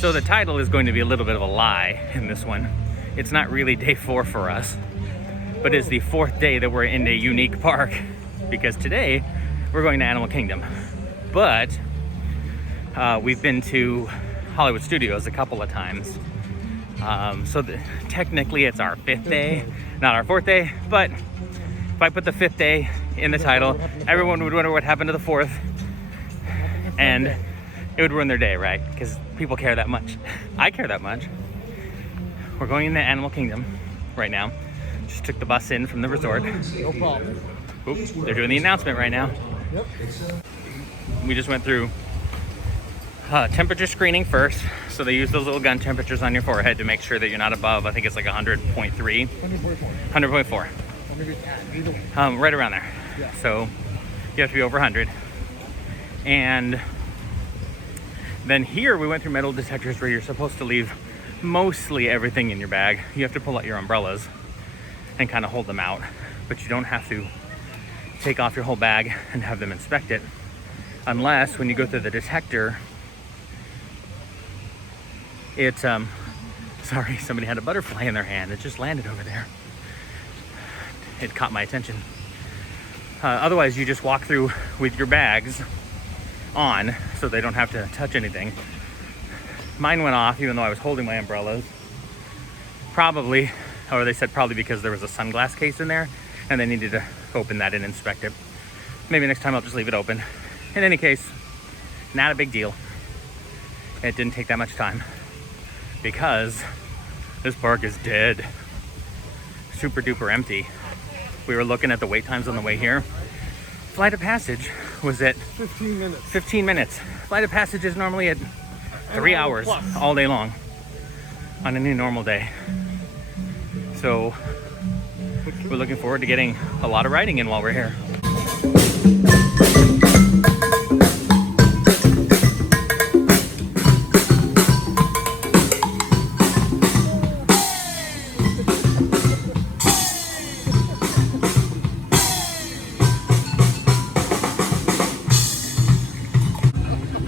So the title is going to be a little bit of a lie in this one. It's not really day 4 for us, but it's the 4th day that we're in a unique park, because today we're going to Animal Kingdom. But we've been to Hollywood Studios a couple of times. Technically it's our 5th day, not our 4th day, but if I put the 5th day in the title, everyone would wonder what happened to the 4th, and it would ruin their day, right? Because people care that much. I care that much. We're going into Animal Kingdom right now. Just took the bus in from the resort. No problem. Oops, they're doing the announcement right now. Yep. We just went through temperature screening first. So they use those little gun temperatures on your forehead to make sure that you're not above, I think it's like 100.3. 100.4. Right around there. Yeah. So you have to be over 100. And then here we went through metal detectors where you're supposed to leave mostly everything in your bag. You have to pull out your umbrellas and kind of hold them out, but you don't have to take off your whole bag and have them inspect it, unless when you go through the detector, it sorry, somebody had a butterfly in their hand. It just landed over there. It caught my attention. Otherwise, you just walk through with your bags on, so they don't have to touch anything. Mine went off even though I was holding my umbrellas. Probably, or they said probably because there was a sunglass case in there and they needed to open that and inspect it. Maybe next time I'll just leave it open. In any case, not a big deal. It didn't take that much time because this park is dead. Super duper empty. We were looking at the wait times on the way here. Flight of Passage was at 15 minutes. 15 minutes. Flight of Passage is normally at 3 hours all day long on any normal day. So we're looking forward to getting a lot of riding in while we're here.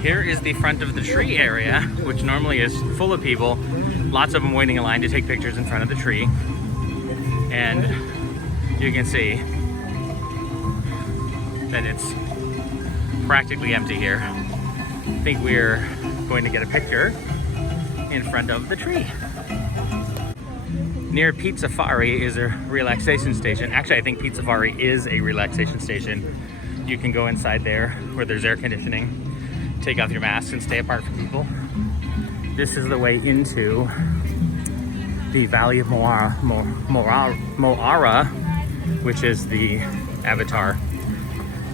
Here is the front of the tree area, which normally is full of people. Lots of them waiting in line to take pictures in front of the tree. And you can see that it's practically empty here. I think we're going to get a picture in front of the tree. Near Pete Safari is a relaxation station. Actually, I think Pete Safari is a relaxation station. You can go inside there where there's air conditioning, take off your mask and stay apart from people. This is the way into the Valley of Moara, which is the Avatar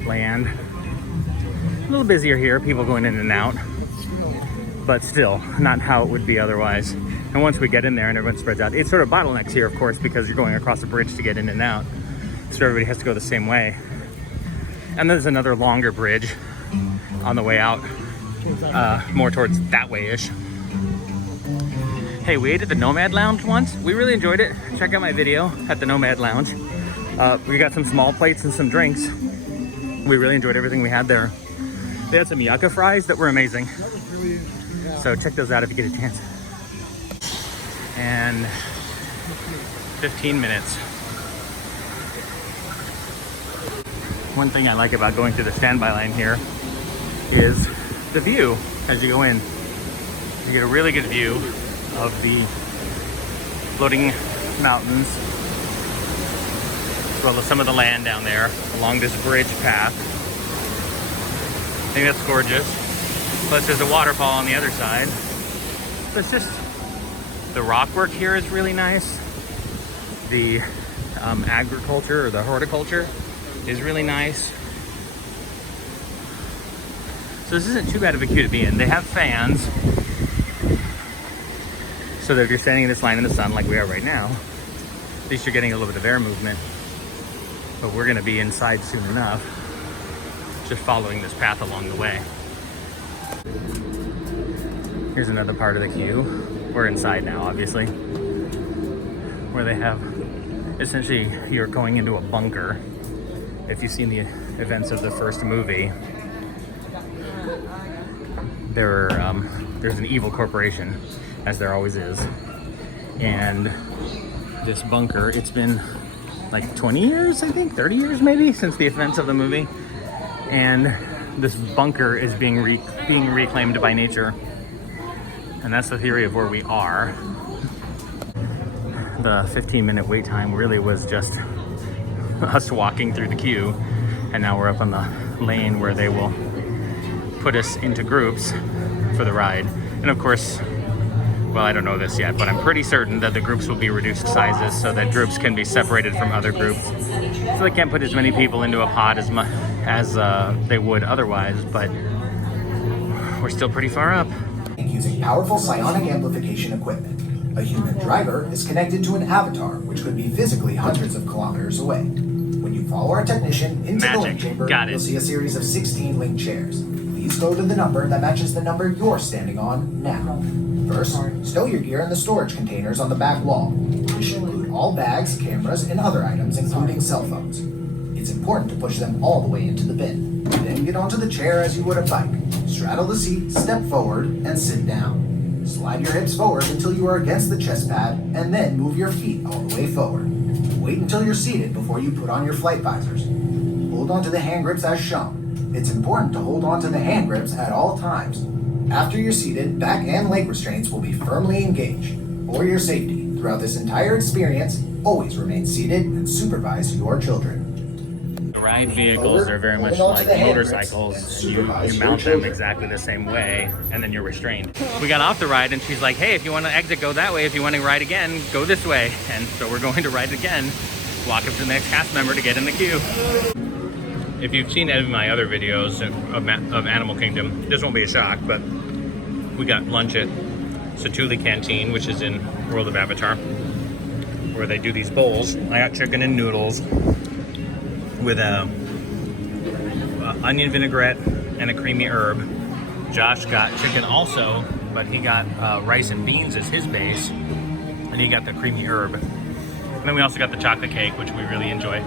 land. A little busier here, people going in and out, but still not how it would be otherwise. And once we get in there and everyone spreads out, it's sort of bottlenecks here, of course, because you're going across a bridge to get in and out. So everybody has to go the same way. And there's another longer bridge on the way out, more towards that way-ish. Hey, we ate at the Nomad Lounge once. We really enjoyed it. Check out my video at the Nomad Lounge. We got some small plates and some drinks. We really enjoyed everything we had there. They had some yucca fries that were amazing. So check those out if you get a chance. And 15 minutes. One thing I like about going through the standby line here is the view as you go in. You get a really good view of the floating mountains, as well as some of the land down there along this bridge path. I think that's gorgeous. Plus there's a waterfall on the other side. So it's just, the rock work here is really nice. The agriculture or the horticulture is really nice. So this isn't too bad of a queue to be in. They have fans, so that if you're standing in this line in the sun like we are right now, at least you're getting a little bit of air movement. But we're gonna be inside soon enough, just following this path along the way. Here's another part of the queue. We're inside now, obviously, where they have, essentially, you're going into a bunker. If you've seen the events of the first movie, there are there's an evil corporation, as there always is. And this bunker, it's been like 20 years, I think, 30 years maybe, since the events of the movie. And this bunker is being reclaimed by nature. And that's the theory of where we are. The 15-minute wait time really was just us walking through the queue. And now we're up on the lane where they will put us into groups for the ride. And of course, well, I don't know this yet, but I'm pretty certain that the groups will be reduced sizes so that groups can be separated from other groups. So they can't put as many people into a pod as they would otherwise, but we're still pretty far up. Using powerful psionic amplification equipment. A human driver is connected to an avatar, which could be physically hundreds of kilometers away. When you follow our technician into the link chamber, you'll see a series of 16 link chairs. Please go to the number that matches the number you're standing on now. First, stow your gear in the storage containers on the back wall. This should include all bags, cameras, and other items, including cell phones. It's important to push them all the way into the bin. Then get onto the chair as you would a bike. Straddle the seat, step forward, and sit down. Slide your hips forward until you are against the chest pad, and then move your feet all the way forward. Wait until you're seated before you put on your flight visors. Hold onto the hand grips as shown. It's important to hold onto the hand grips at all times. After you're seated, back and leg restraints will be firmly engaged. For your safety, throughout this entire experience, always remain seated and supervise your children. The ride vehicles are very much like motorcycles. You mount them exactly the same way, and then you're restrained. We got off the ride, and she's like, hey, if you want to exit, go that way. If you want to ride again, go this way. And so we're going to ride again, walk up to the next cast member to get in the queue. If you've seen any of my other videos of Animal Kingdom, this won't be a shock, but we got lunch at Satu'li Canteen, which is in World of Avatar, where they do these bowls. I got chicken and noodles with a onion vinaigrette and a creamy herb. Josh got chicken also, but he got rice and beans as his base, and he got the creamy herb. And then we also got the chocolate cake, which we really enjoy.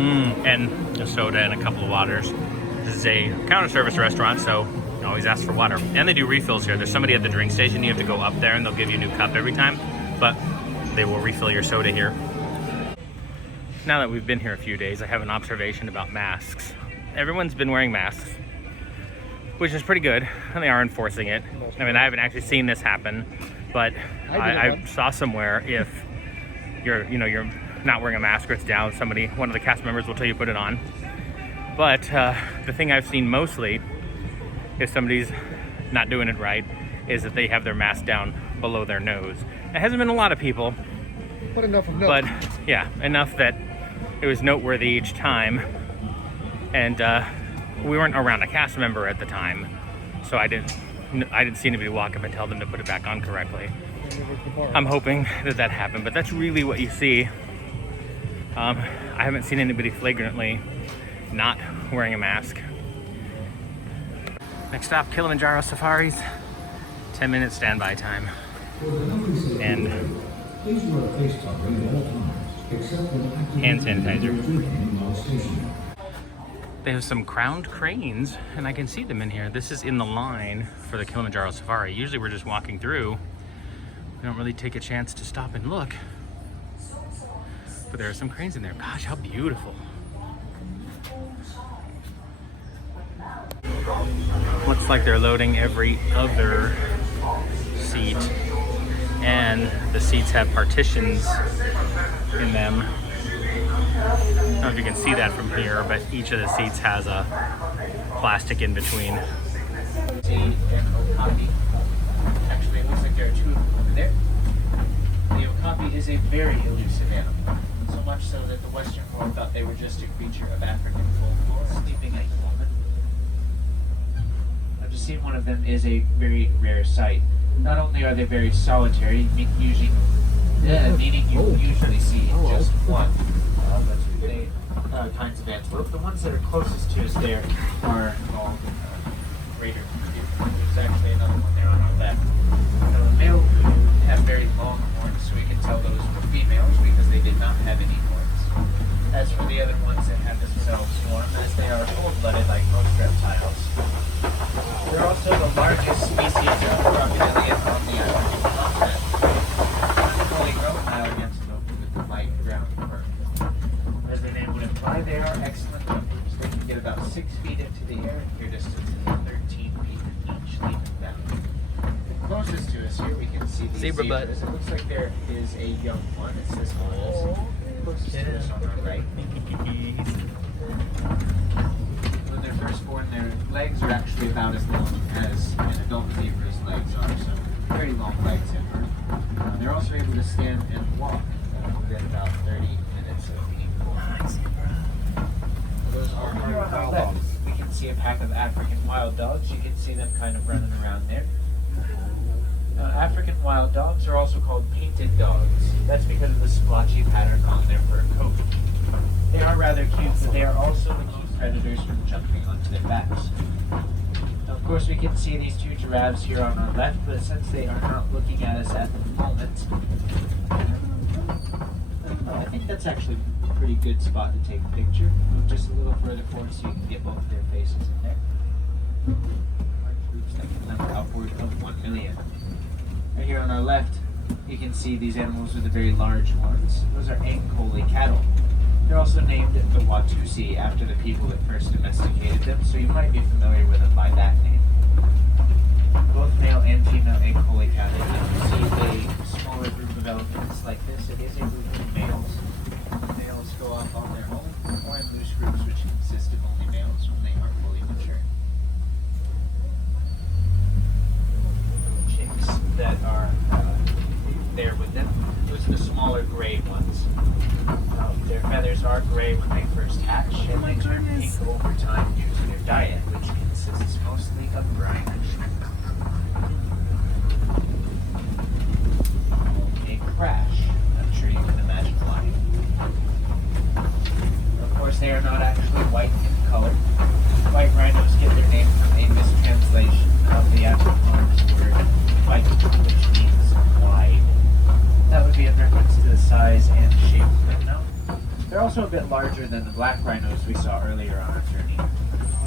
And a soda and a couple of waters. This is a counter service restaurant, so you always ask for water. And they do refills here. There's somebody at the drink station. You have to go up there and they'll give you a new cup every time, but they will refill your soda here. Now that we've been here a few days, I have an observation about masks. Everyone's been wearing masks, which is pretty good, and they are enforcing it. I mean, I haven't actually seen this happen, but I saw somewhere if you're not wearing a mask or it's down, one of the cast members will tell you to put it on. But the thing I've seen mostly, if somebody's not doing it right, is that they have their mask down below their nose. It hasn't been a lot of people, but enough of note. But yeah, enough that it was noteworthy each time. And we weren't around a cast member at the time, so I didn't see anybody walk up and tell them to put it back on correctly. I'm hoping that happened, but that's really what you see. I haven't seen anybody flagrantly not wearing a mask. Next stop, Kilimanjaro Safaris. 10-minute standby time. And hand sanitizer. They have some crowned cranes, and I can see them in here. This is in the line for the Kilimanjaro Safari. Usually we're just walking through. We don't really take a chance to stop and look. But there are some cranes in there. Gosh, how beautiful. Looks like they're loading every other seat. And the seats have partitions in them. I don't know if you can see that from here, but each of the seats has a plastic in between. And Okapi. Actually, it looks like there are two over there. The Okapi is a very elusive animal. So much so that the Western world thought they were just a creature of African folklore, sleeping at the moment. I've just seen one of them is a very rare sight. Not only are they very solitary, meaning you usually see just one, but they kinds of antelope. The ones that are closest to us there are called greater. There's actually another one there on our left. Now, the male have very long horns, so we can tell those were females because they did not have any horns. As for the other ones that have themselves warm, as they are cold-blooded like most reptiles. They're also the closest to us here, we can see these Zebra butt. zebras. It looks like there is a young one. It's this one. It's closest to us on our right. When they're first born, their legs are actually about as long as an adult zebra's legs are, so very long legs in her. They're also able to stand and walk within about 30 minutes of being born. Those are our left. We can see a pack of African wild dogs. You can see them kind of running around there. African wild dogs are also called painted dogs. That's because of the splotchy pattern on their fur coat. They are rather cute, but they are also the key predators from jumping onto their backs. Now, of course, we can see these two giraffes here on our left, but since they are not looking at us at the moment, I think that's actually a pretty good spot to take a picture. Move just a little further forward so you can get both of their faces in there. Large groups that can number upward of 1 million. Right here on our left, you can see these animals are the very large ones. Those are Satu'li cattle. They're also named the Watusi after the people that first domesticated them, so you might be familiar with them by that name. Both male and female Satu'li cattle. If you see a smaller group of elephants like this, it is a group of males. Males go off on their own, or in loose groups which consist of only males when they are fully mature. Chicks that are there with them, those are the smaller gray ones. Their feathers are gray when they first hatch, and they turn pink over time due to their diet, which consists mostly of brine. A crash. I'm sure you can imagine why. Of course, they are not actually white in color. White rhinos get their name from a mistranslation of the Afrikaans word white, which means wide. That would be in reference to the size and shape of them now. They're also a bit larger than the black rhinos we saw earlier on our journey.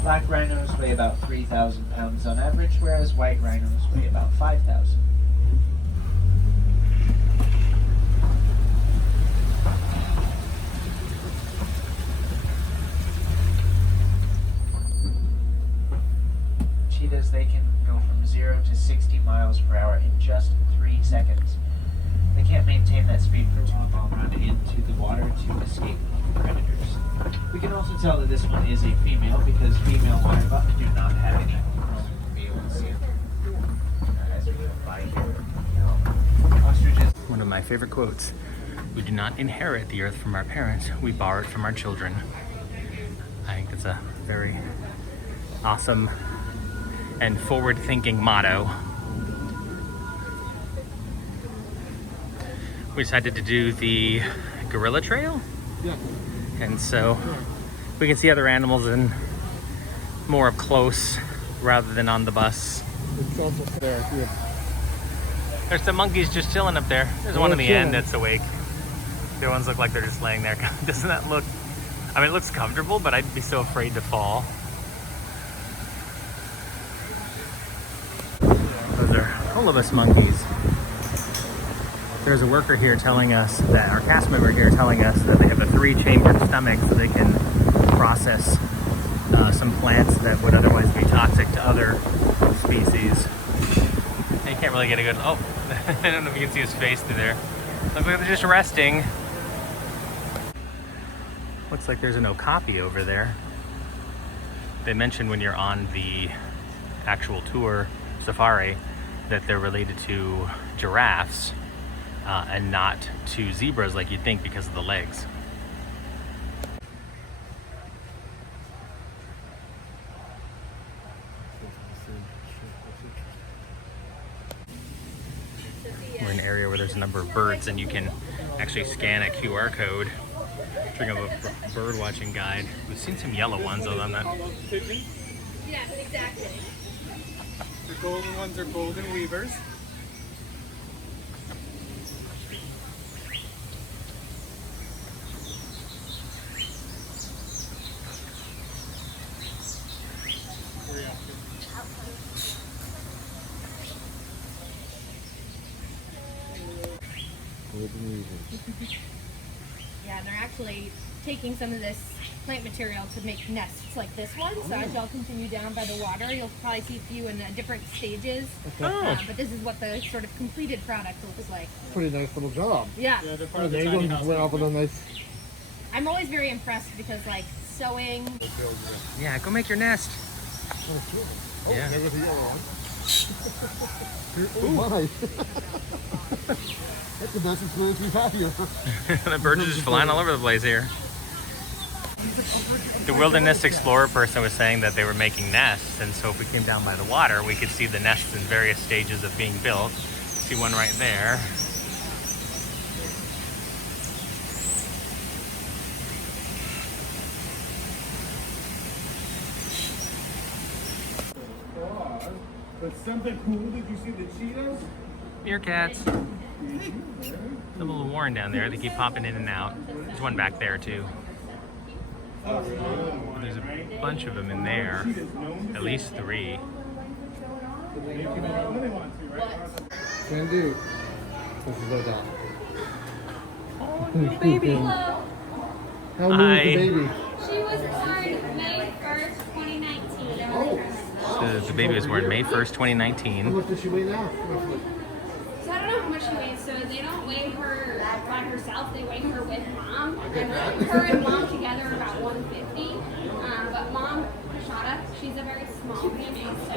Black rhinos weigh about 3,000 pounds on average, whereas white rhinos weigh about 5,000. Cheetahs, they can go from 0 to 60 miles per hour in just 3 seconds. They can't maintain that speed for too long, run into the water to escape predators. We can also tell that this one is a female because female water buck do not have any horns. Be able to see them as we go by here. Ostriches. One of my favorite quotes: "We do not inherit the earth from our parents, we borrow it from our children." I think that's a very awesome and forward-thinking motto. We decided to do the gorilla trail. Yeah. And so we can see other animals in more up close rather than on the bus. It's also there too. There's the monkeys just chilling up there. There's one in the end that's awake. The other ones look like they're just laying there. Doesn't that look, I mean, it looks comfortable, but I'd be so afraid to fall. Those are Holobus monkeys. There's a worker here telling us that, our cast member here telling us that they have a 3-chambered stomach so they can process some plants that would otherwise be toxic to other species. And you can't really get a good, oh, I don't know if you can see his face through there. Looks like they're just resting. Looks like there's an okapi over there. They mentioned when you're on the actual tour safari that they're related to giraffes. And not to zebras like you'd think because of the legs. We're in an area where there's a number of birds and you can actually scan a QR code. Bring up a bird watching guide. We've seen some yellow ones, although I'm not. Yes, exactly. The golden ones are golden weavers. Yeah, and they're actually taking some of this plant material to make nests like this one. So as y'all continue down by the water, you'll probably see a few in different stages. Oh. But this is what the sort of completed product looks like. Pretty nice little job. Yeah. Yeah, they're part Oh, of the there you tiny go. house. Went up with a nice. I'm always very impressed because like sewing. Yeah, go make your nest. Oh, sure. Oh, Yeah. there was a yellow one. Oh my! That's the best experience we've had here. The birds are just flying all over the place here. The wilderness explorer person was saying that they were making nests, and so if we came down by the water, we could see the nests in various stages of being built. See one right there. But something cool, did you see the cheetahs? Meerkats. It's a little warren down there. They keep popping in and out. There's one back there too. There's a bunch of them in there. At least 3. Can do. This is our dog. Oh, little baby. How old Hi. is the baby? She was born May 1st, 2019. Oh. The baby was born May 1st, How 2019. much does she weigh now? Roughly. So I don't know how much she weighs. So they don't weigh her by herself. They weigh her with mom. And her and mom together are about 150. But mom, Kashada, she's a very small baby. So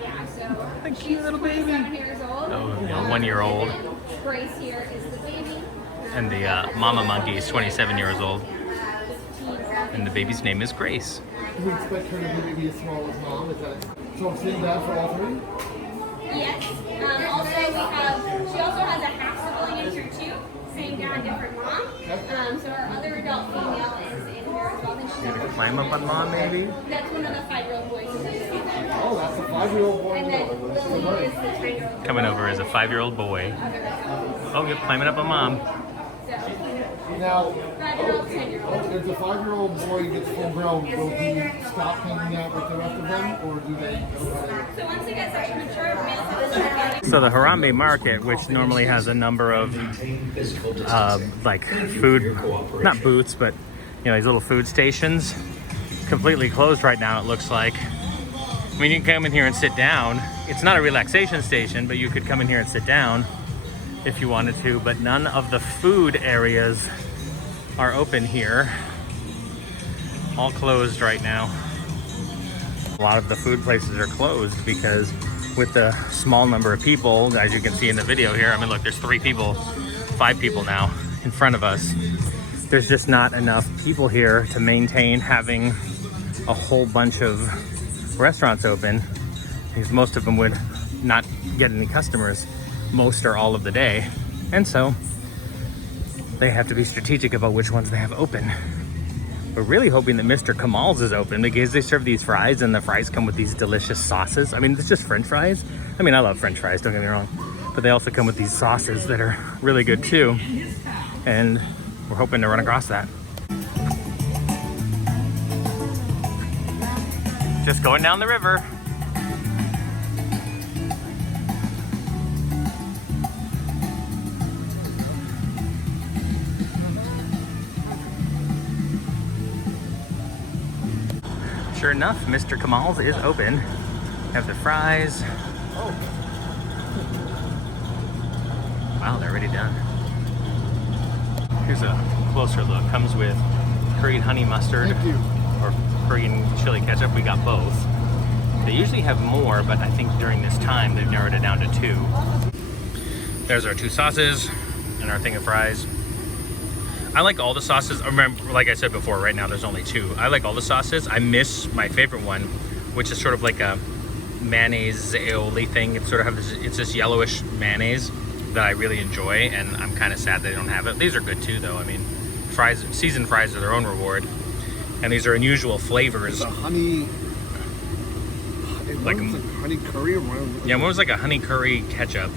yeah, so A cute little baby. 7 years old. Oh, yeah, 1 year old. Grace here is the baby. And the mama monkey is 27 years old. 15. And the baby's name is Grace. Do we expect her to maybe be as small as mom? Is that so? I'm seeing that for all 3. Yes. Also, she also has a half sibling in here too. Same dad, different mom. So our other adult female is in here as well. I think she's over Climb up on mom, maybe? That's one of the 5-year-old boys who's in there. Oh, that's a 5-year-old boy. And then Lily is the 10-year-old. Coming over as a 5-year-old boy. Other adult. Oh, yep, climbing up on mom. So, Now, 5-year-old, 10-year-old. if the 5-year-old boy gets full grown, will he stop hanging out with the rest of them, or do they? So once they get sexually mature, males have to start getting. So the Harambe Market, which normally has a number of like food, not booths, but you know, these little food stations, completely closed right now, it looks like. I mean, you can come in here and sit down. It's not a relaxation station, but you could come in here and sit down if you wanted to, but none of the food areas are open here. All closed right now. A lot of the food places are closed because with the small number of people, as you can see in the video here, I mean, look, there's 5 people now in front of us. There's just not enough people here to maintain having a whole bunch of restaurants open, because most of them would not get any customers most or all of the day. And so they have to be strategic about which ones they have open. We're really hoping that Mr. Kamal's is open because they serve these fries and the fries come with these delicious sauces. I mean, it's just French fries. I mean, I love French fries, don't get me wrong, but they also come with these sauces that are really good too. And we're hoping to run across that. Just going down the river. Sure enough, Mr. Kamal's is open. Have the fries. Oh. Wow, they're already done. Here's a closer look. Comes with curried honey mustard or curried chili ketchup. We got both. They usually have more, but I think during this time they've narrowed it down to 2. There's our 2 sauces and our thing of fries. I like all the sauces. Remember, like I said before, right now there's only 2. I like all the sauces. I miss my favorite one, which is sort of like a mayonnaise aioli thing. It's sort of it's this yellowish mayonnaise that I really enjoy, and I'm kind of sad they don't have it. These are good too, though. I mean, fries, seasoned fries are their own reward, and these are unusual flavors. It's a honey, Like honey curry or one. Yeah, one was like a honey curry ketchup.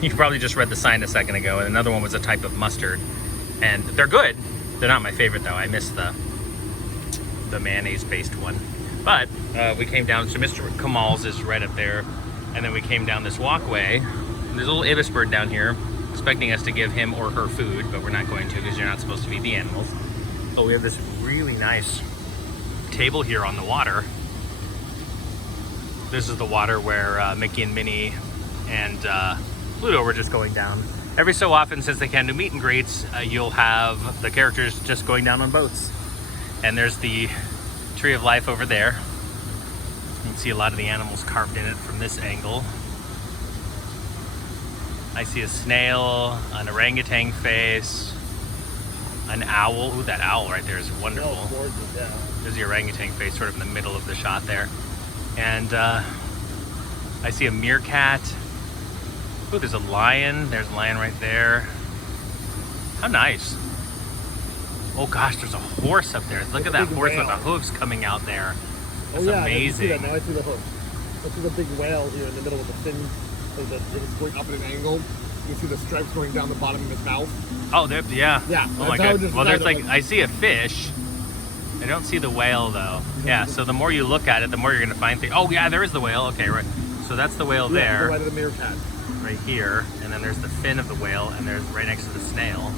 You probably just read the sign a second ago, and another one was a type of mustard. And they're good. They're not my favorite though. I miss the mayonnaise-based one. But we came down, so Mr. Kamal's is right up there, and then we came down this walkway. And there's a little ibis bird down here. expecting us to give him or her food, but we're not going to because you're not supposed to feed the animals. But we have this really nice table here on the water. This is the water where Mickey and Minnie and Pluto were just going down. Every so often, since they can't do meet and greets, you'll have the characters just going down on boats. And there's the Tree of Life over there. You can see a lot of the animals carved in it from this angle. I see a snail, an orangutan face, an owl. Ooh, that owl right there is wonderful. Oh, gorgeous, yeah. There's the orangutan face sort of in the middle of the shot there. And I see a meerkat. Ooh, there's a lion. There's a lion right there. How nice. Oh gosh, there's a horse up there. Look at that horse with the hooves coming out there. That's amazing. I see that now. I see the hoof. I see the big whale here in the middle of the fin. It's going up at an angle. You see the stripes going down the bottom of his mouth. Oh, yeah. Yeah. Oh my god. Well, there's like, I see a fish. I don't see the whale though. Yeah, so the more you look at it, the more you're gonna find things. Oh yeah, there is the whale. Okay, right. So that's the whale there. Right of the meerkat. Right here. And then there's the fin of the whale, and there's right next to the snail.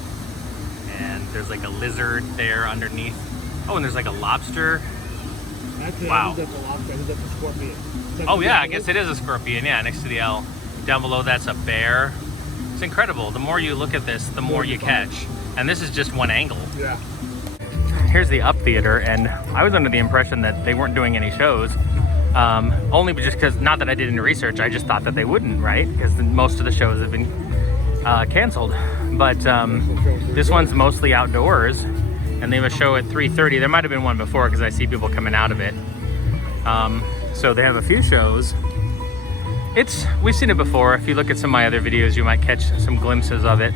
And there's like a lizard there underneath. Oh, and there's like a lobster. Actually, wow. I think that's a lobster. I think that's a scorpion. Oh yeah, I guess it is a scorpion. Yeah, next to the L. Down below that's a bear. It's incredible. The more you look at this, the more you catch. And this is just one angle. Yeah. Here's the Up Theater, and I was under the impression that they weren't doing any shows. Only just because, not that I did any research, I just thought that they wouldn't, right? Because most of the shows have been canceled. But this one's mostly outdoors, and they have a show at 3:30. There might have been one before because I see people coming out of it. So they have a few shows. We've seen it before. If you look at some of my other videos, you might catch some glimpses of it.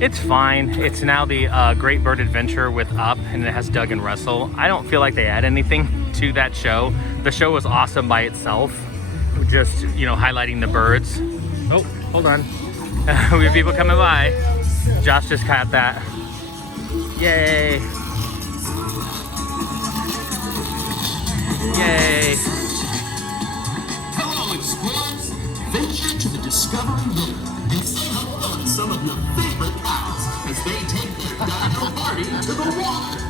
It's fine. It's now the Great Bird Adventure with Up, and it has Doug and Russell. I don't feel like they add anything to that show. The show was awesome by itself, just, you know, highlighting the birds. Oh, hold on. We have people coming by. Josh just caught that. Yay. Yay. Hello, squads. Venture to the Discovery River and say hello to some of your favorite cows as they take their dino party to the water.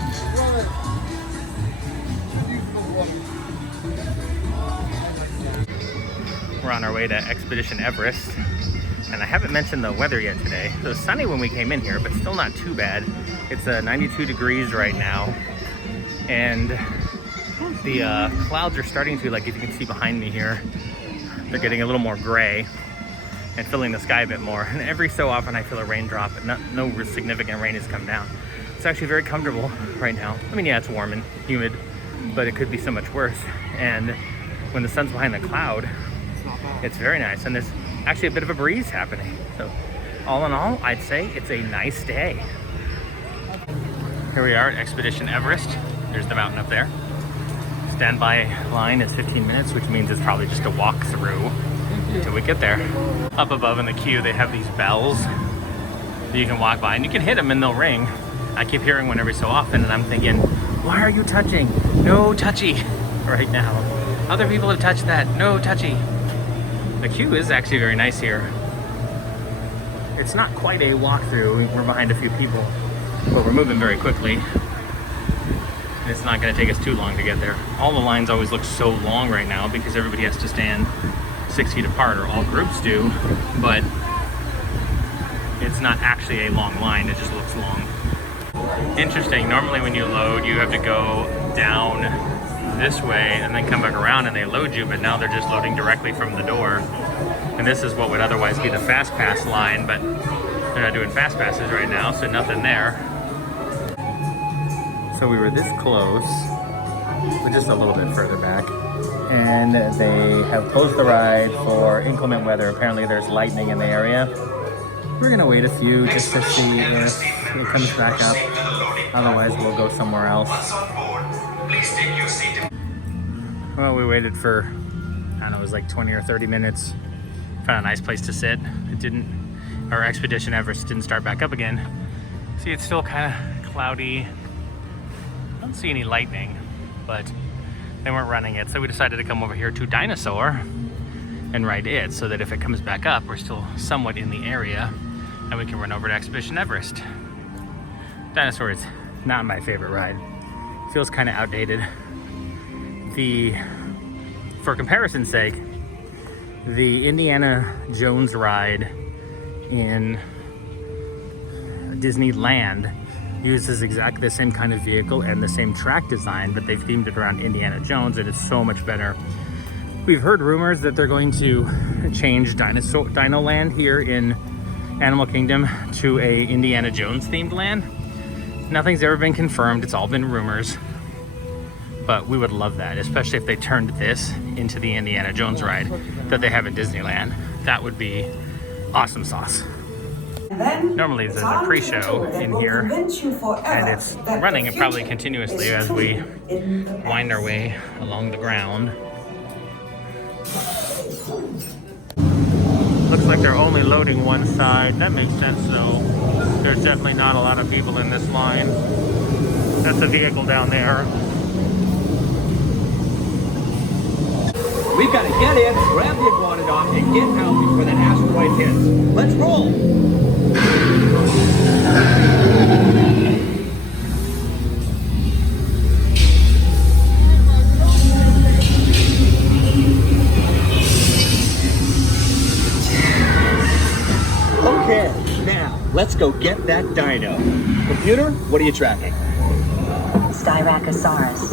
We're on our way to Expedition Everest, and I haven't mentioned the weather yet today. So it's sunny when we came in here, but still not too bad. It's 92 degrees right now, and the clouds are starting to, like if you can see behind me here, they're getting a little more gray and filling the sky a bit more. And every so often I feel a raindrop, but no significant rain has come down. It's actually very comfortable right now. I mean, yeah, it's warm and humid, but it could be so much worse. And when the sun's behind the cloud, it's very nice. And there's actually a bit of a breeze happening. So all in all, I'd say it's a nice day. Here we are at Expedition Everest. There's the mountain up there. Standby line is 15 minutes, which means it's probably just a walk through until we get there. Up above in the queue, they have these bells that you can walk by, and you can hit them and they'll ring. I keep hearing one every so often, and I'm thinking, why are you touching? No touchy right now. Other people have touched that. No touchy. The queue is actually very nice here. It's not quite a walkthrough. We're behind a few people, but we're moving very quickly. It's not going to take us too long to get there. All the lines always look so long right now because everybody has to stand 6 feet apart, or all groups do, but it's not actually a long line, it just looks long. Interesting, normally when you load, you have to go down this way and then come back around and they load you, but now they're just loading directly from the door. And this is what would otherwise be the fast pass line, but they're not doing fast passes right now, so nothing there. So we were this close, but just a little bit further back. And they have closed the ride for inclement weather. Apparently there's lightning in the area. We're gonna wait a few just to see if it comes back up. Otherwise we'll go somewhere else. Well, we waited for, I don't know, it was like 20 or 30 minutes. Found a nice place to sit. Our Expedition Everest didn't start back up again. See, it's still kind of cloudy. I don't see any lightning, but they weren't running it. So we decided to come over here to Dinosaur and ride it so that if it comes back up, we're still somewhat in the area. and we can run over to Expedition Everest. Dinosaur is not my favorite ride. Feels kind of outdated. For comparison's sake, the Indiana Jones ride in Disneyland uses exactly the same kind of vehicle and the same track design, but they've themed it around Indiana Jones, and it's so much better. We've heard rumors that they're going to change Dino Land here in Animal Kingdom to a Indiana Jones themed land. Nothing's ever been confirmed, it's all been rumors. But we would love that, especially if they turned this into the Indiana Jones ride that they have in Disneyland. That would be awesome sauce. Normally there's a pre-show in here, and it's running probably continuously as we wind our way along the ground. Looks like they're only loading one side. That makes sense though. There's definitely not a lot of people in this line. That's a vehicle down there. We've got to get in, grab the iguanodon, and get out before that asteroid hits. Let's roll! Okay, now, let's go get that dino. Computer, what are you tracking? Styracosaurus.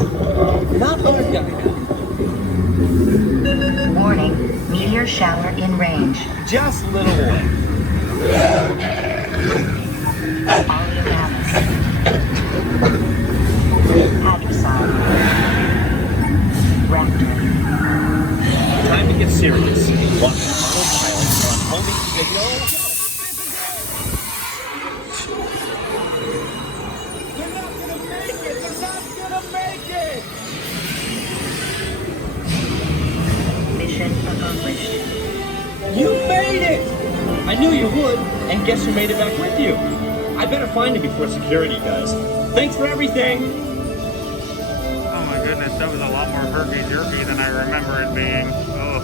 Not our dino. Warning, meteor shower in range. Just a little one. Oleoramus. Hadrosaur. Raptor. Time to get serious. Watch autopilot on homing signal. They're not gonna make it! They're not gonna make it! Mission accomplished. You made it! I knew you would, and guess who made it back with you? I better find it before security does. Thanks for everything! Oh my goodness, that was a lot more herky-jerky than I remember it being. Oh.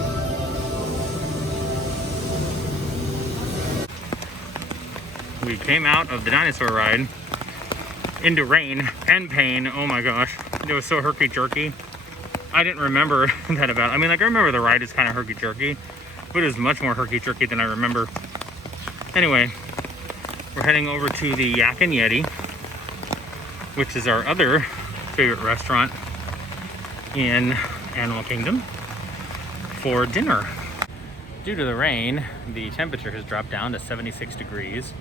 We came out of the dinosaur ride into rain and pain. Oh my gosh, it was so herky-jerky. I didn't remember that about. I mean, like, I remember the ride is kind of herky-jerky, but it was much more herky-jerky than I remember. Anyway, we're heading over to the Yak Yeti, which is our other favorite restaurant in Animal Kingdom, for dinner. Due to the rain, the temperature has dropped down to 76 degrees,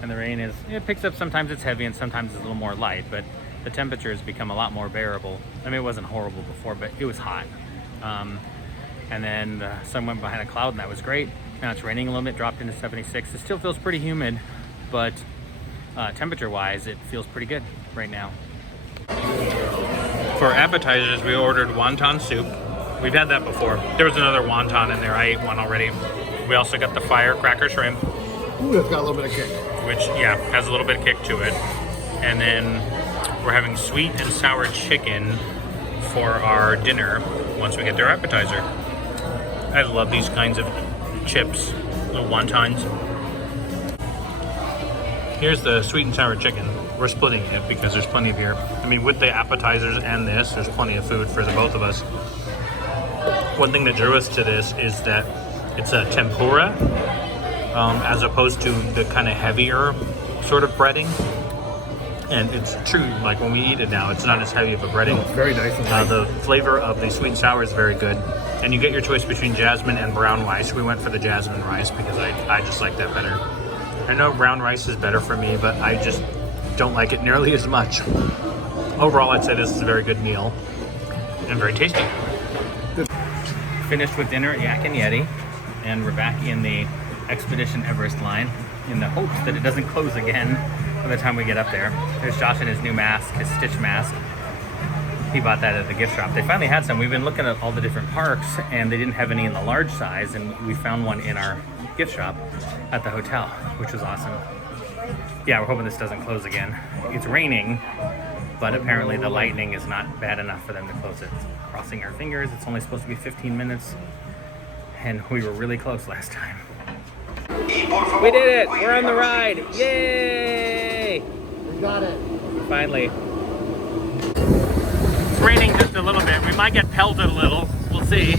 and the rain it picks up. Sometimes it's heavy and sometimes it's a little more light, but the temperature has become a lot more bearable. I mean, it wasn't horrible before, but it was hot. And then the sun went behind a cloud, and that was great. Now it's raining a little bit, dropped into 76. It still feels pretty humid, but temperature-wise, it feels pretty good right now. For appetizers, we ordered wonton soup. We've had that before. There was another wonton in there. I ate one already. We also got the firecracker shrimp. Ooh, that's got a little bit of kick. Which, yeah, has a little bit of kick to it. And then we're having sweet and sour chicken for our dinner once we get their appetizer. I love these kinds of chips, little wontons. Here's the sweet and sour chicken. We're splitting it because there's plenty of here. I mean, with the appetizers and this, there's plenty of food for the both of us. One thing that drew us to this is that it's a tempura, as opposed to the kind of heavier sort of breading. And it's true, like when we eat it now, it's not as heavy of a breading. It's very nice and light. The flavor of the sweet and sour is very good. And you get your choice between jasmine and brown rice. We went for the jasmine rice because I just like that better. I know brown rice is better for me, but I just don't like it nearly as much. Overall, I'd say this is a very good meal and very tasty. Finished with dinner at Yak Yeti, and we're back in the Expedition Everest line in the hopes that it doesn't close again by the time we get up there. There's Josh in his new mask, his Stitch mask. He bought that at the gift shop. They finally had some. We've been looking at all the different parks, and they didn't have any in the large size, and we found one in our gift shop at the hotel, which was awesome. Yeah, we're hoping this doesn't close again. It's raining, but apparently the lightning is not bad enough for them to close it. Crossing our fingers. It's only supposed to be 15 minutes, and we were really close last time. We did it! We're on the ride! Yay! We got it. Finally. It's raining just a little bit. We might get pelted a little. We'll see.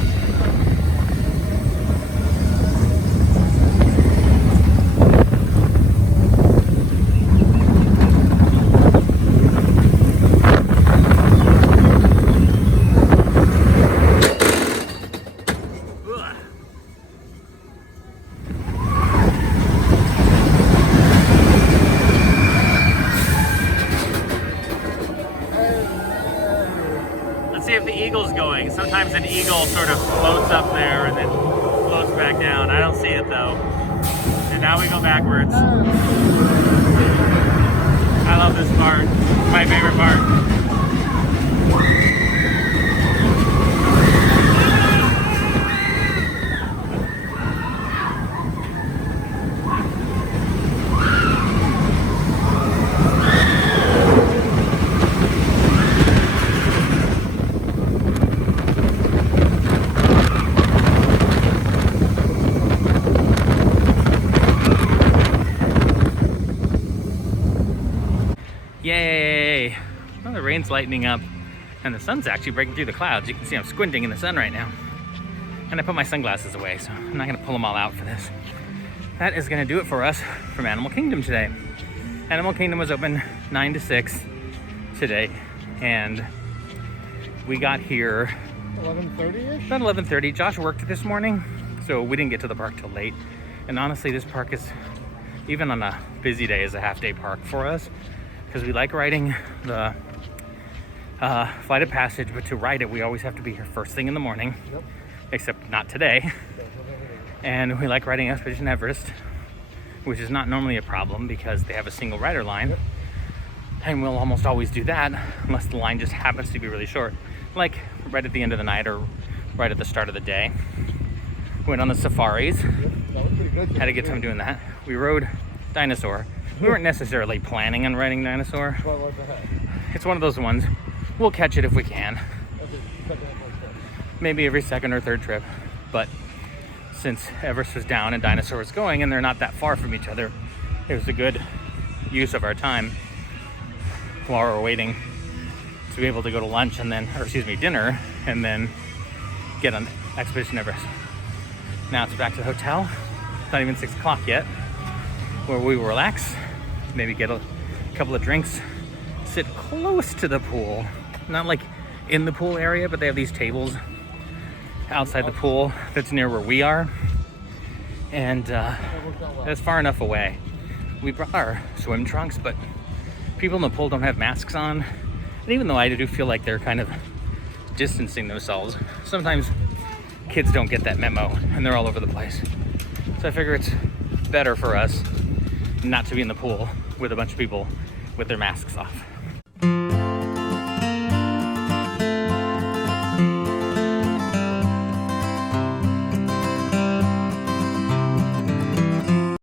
Let's see if the eagle's going. Sometimes an eagle sort of floats up there and then floats back down. I don't see it though. And now we go backwards. I love this part. It's my favorite part. Yay! Well, the rain's lightening up and the sun's actually breaking through the clouds. You can see I'm squinting in the sun right now. And I put my sunglasses away, so I'm not gonna pull them all out for this. That is gonna do it for us from Animal Kingdom today. Animal Kingdom was open 9 to 6 today, and we got here 11:30-ish? about 11:30. Josh worked this morning, so we didn't get to the park till late. And honestly, this park is, even on a busy day, is a half-day park for us, because we like riding the Flight of Passage, but to ride it, we always have to be here first thing in the morning. Yep. Except not today. And we like riding Expedition Everest, which is not normally a problem because they have a single rider line. Yep. And we'll almost always do that unless the line just happens to be really short, like right at the end of the night or right at the start of the day. Went on the safaris. Yep. That was pretty good. Had a good time doing that. We rode Dinosaur. We weren't necessarily planning on riding Dinosaur. What was that? It's one of those ones. We'll catch it if we can. Maybe every second or third trip. But since Everest was down and Dinosaur was going and they're not that far from each other, it was a good use of our time while we're waiting to be able to go to lunch and then, or excuse me, dinner, and then get on Expedition Everest. Now it's back to the hotel. It's not even 6 o'clock yet, where we will relax, maybe get a couple of drinks, sit close to the pool. Not like in the pool area, but they have these tables outside the pool that's near where we are. And that's far enough away. We brought our swim trunks, but people in the pool don't have masks on. And even though I do feel like they're kind of distancing themselves, sometimes kids don't get that memo and they're all over the place. So I figure it's better for us not to be in the pool with a bunch of people with their masks off.